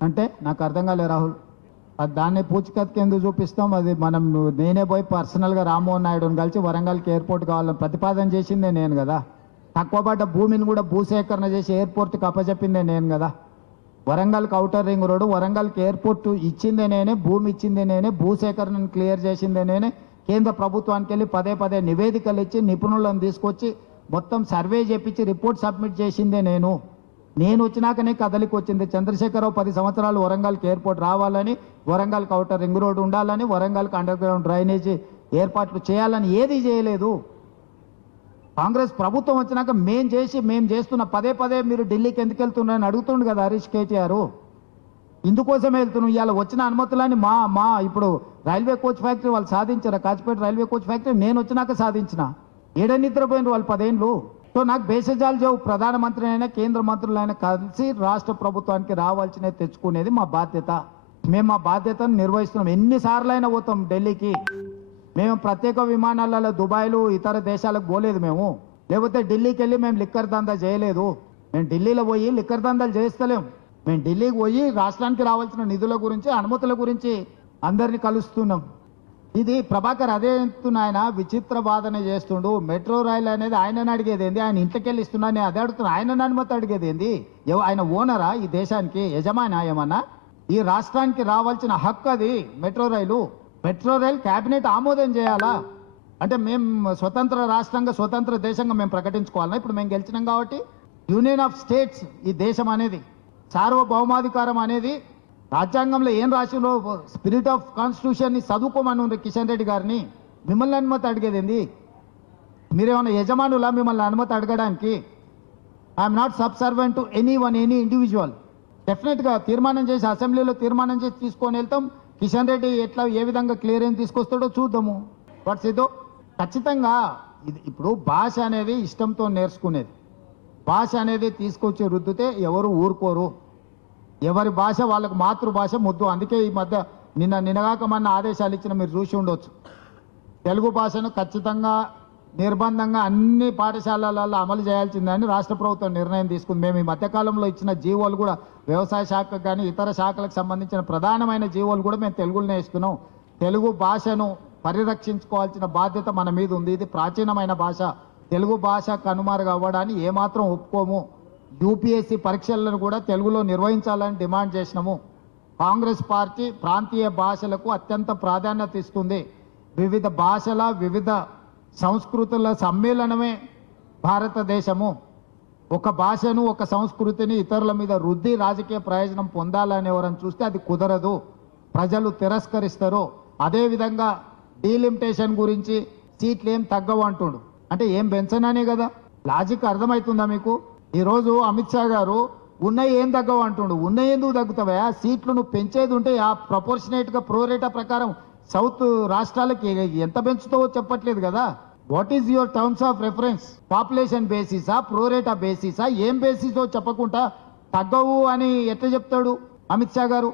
అంటే నాకు అర్థం కాలే రాహుల్. అది దాన్ని పూచికత్కి ఎందుకు చూపిస్తాం? అది మనం నేనే పోయి పర్సనల్గా రామ్మోహన్ నాయుడుని కలిసి వరంగల్కి ఎయిర్పోర్ట్ కావాలని ప్రతిపాదన చేసిందే నేను కదా. తక్కువ పడ్డ భూమిని కూడా భూసేకరణ చేసి ఎయిర్పోర్ట్కి అప్పచెప్పిందే నేను కదా. వరంగల్కి అవుటర్ రింగ్ రోడ్డు వరంగల్కి ఎయిర్పోర్ట్ ఇచ్చిందే నేనే భూమి ఇచ్చిందే నేనే భూసేకరణను క్లియర్ చేసిందే నేనే. కేంద్ర ప్రభుత్వానికి వెళ్ళి పదే పదే నివేదికలు ఇచ్చి నిపుణులను తీసుకొచ్చి మొత్తం సర్వే చేపించి రిపోర్ట్ సబ్మిట్ చేసిందే నేను. నేను వచ్చినాకనే కదలికి వచ్చింది. చంద్రశేఖరరావు పది సంవత్సరాలు వరంగల్కి ఎయిర్పోర్ట్ రావాలని వరంగల్కి అవుటర్ రింగ్ రోడ్ ఉండాలని వరంగల్కి అండర్ గ్రౌండ్ డ్రైనేజీ ఏర్పాట్లు చేయాలని ఏది చేయలేదు. కాంగ్రెస్ ప్రభుత్వం వచ్చినాక మేం చేసి మేం చేస్తున్న పదే పదే మీరు ఢిల్లీకి ఎందుకు వెళ్తున్నారని అడుగుతుండు కదా హరీష్ కేటీఆర్. ఇందుకోసమే వెళ్తున్నాం. ఇవాళ వచ్చిన అనుమతులని మా మా ఇప్పుడు రైల్వే కోచ్ ఫ్యాక్టరీ వాళ్ళు సాధించారు? కాచిపేట రైల్వే కోచ్ ఫ్యాక్టరీ నేను వచ్చినాక సాధించిన. ఏడ నిద్రపోయిన వాళ్ళు పదేండ్లు? సో నాకు బేసజాలు చెవు ప్రధానమంత్రి అయినా కేంద్ర మంత్రులైనా కలిసి రాష్ట్ర ప్రభుత్వానికి రావాల్సినవి తెచ్చుకునేది మా బాధ్యత. మేము మా బాధ్యతను నిర్వహిస్తున్నాం. ఎన్నిసార్లు అయినా పోతాం ఢిల్లీకి. మేము ప్రత్యేక విమానాలలో దుబాయ్లు ఇతర దేశాలకు పోలేదు మేము. లేకపోతే ఢిల్లీకి వెళ్ళి మేము లిక్కర్ దందా చేయలేదు. మేము ఢిల్లీలో పోయి లిక్కర్ దందాలు చేస్తలేం. మేము ఢిల్లీకి పోయి రాష్ట్రానికి రావాల్సిన నిధుల గురించి అనుమతుల గురించి అందరిని కలుస్తున్నాం. ఇది ప్రభాకర్ అదే ఆయన విచిత్ర వాదన చేస్తుండు. మెట్రో రైలు అనేది ఆయనని అడిగేది ఏంది? ఆయన ఇంటికి వెళ్ళి ఇస్తున్నా నేను అదే అడుగుతున్నా. ఆయనని అనుమతి అడిగేది ఏంది? ఆయన ఓనరా ఈ దేశానికి? యజమానా ఏమన్నా ఈ రాష్ట్రానికి రావాల్సిన హక్కు అది metro rail. Metro rail cabinet ఆమోదం చేయాలా? అంటే మేము స్వతంత్ర రాష్ట్రంగా స్వతంత్ర దేశంగా మేము ప్రకటించుకోవాలా? ఇప్పుడు మేము గెలిచినాం కాబట్టి యూనియన్ ఆఫ్ స్టేట్స్ ఈ దేశం అనేది సార్వభౌమాధికారం అనేది రాజ్యాంగంలో ఏం రాసిందో స్పిరిట్ ఆఫ్ కాన్స్టిట్యూషన్ని చదువుకోమని ఉంది కిషన్ రెడ్డి గారిని మిమ్మల్ని అనుమతి అడిగేది ఏంది మీరేమన్నా యజమానులా మిమ్మల్ని అనుమతి అడగడానికి? I'm not subservient to any one any individual డెఫినెట్గా తీర్మానం చేసి అసెంబ్లీలో తీర్మానం చేసి తీసుకొని వెళ్తాం. కిషన్ రెడ్డి ఎట్లా ఏ విధంగా క్లియరెన్స్ తీసుకొస్తాడో చూద్దాము. వాట్స్ ఏదో ఖచ్చితంగా ఇది ఇప్పుడు భాష అనేది ఇష్టంతో నేర్చుకునేది. భాష అనేది తీసుకొచ్చి రుద్దితే ఎవరు ఊరుకోరు. ఎవరి భాష వాళ్ళకు మాతృభాష ముద్దు. అందుకే ఈ మధ్య నిన్న నినగాకమన్న ఆదేశాలు ఇచ్చిన మీరు చూసి ఉండొచ్చు. తెలుగు భాషను ఖచ్చితంగా నిర్బంధంగా అన్ని పాఠశాలలలో అమలు చేయాల్సిందని రాష్ట్ర ప్రభుత్వం నిర్ణయం తీసుకుంది. మేము ఈ మధ్యకాలంలో ఇచ్చిన జీవోలు కూడా వ్యవసాయ శాఖకు కానీ ఇతర శాఖలకు సంబంధించిన ప్రధానమైన జీవోలు కూడా మేము తెలుగులోనే ఇస్తున్నాం. తెలుగు భాషను పరిరక్షించుకోవాల్సిన బాధ్యత మన మీద ఉంది. ఇది ప్రాచీనమైన భాష. తెలుగు భాష కనుమరుగు అవ్వడాన్ని ఏమాత్రం ఒప్పుకోము. యూపీఎస్సీ పరీక్షలను కూడా తెలుగులో నిర్వహించాలని డిమాండ్ చేసినాము. కాంగ్రెస్ పార్టీ ప్రాంతీయ భాషలకు అత్యంత ప్రాధాన్యత ఇస్తుంది. వివిధ భాషల వివిధ సంస్కృతుల సమ్మేళనమే భారతదేశము. ఒక భాషను ఒక సంస్కృతిని ఇతరుల మీద రుద్ది రాజకీయ ప్రయోజనం పొందాలని ఎవరని చూస్తే అది కుదరదు. ప్రజలు తిరస్కరిస్తారు. అదేవిధంగా డీలిమిటేషన్ గురించి సీట్లు ఏం తగ్గవు అంటుడు. అంటే ఏం పెంచననే కదా? లాజిక్ అర్థమవుతుందా మీకు? ఈరోజు అమిత్ షా గారు ఉన్నాయి ఏం తగ్గవు అంటుండు. ఉన్నాయి ఎందుకు తగ్గుతావా సీట్లు నువ్వు పెంచేది ఉంటే ఆ ప్రపోర్షనేట్గా ప్రోరేటా ప్రకారం సౌత్ రాష్ట్రాలకి ఎంత పెంచుతావో చెప్పట్లేదు కదా. What is your terms of reference population బేసిసా ప్రోరేటా బేసిసా ఏం బేసిసో చెప్పకుండా తగ్గవు అని ఎట్లా చెప్తాడు అమిత్ షా గారు?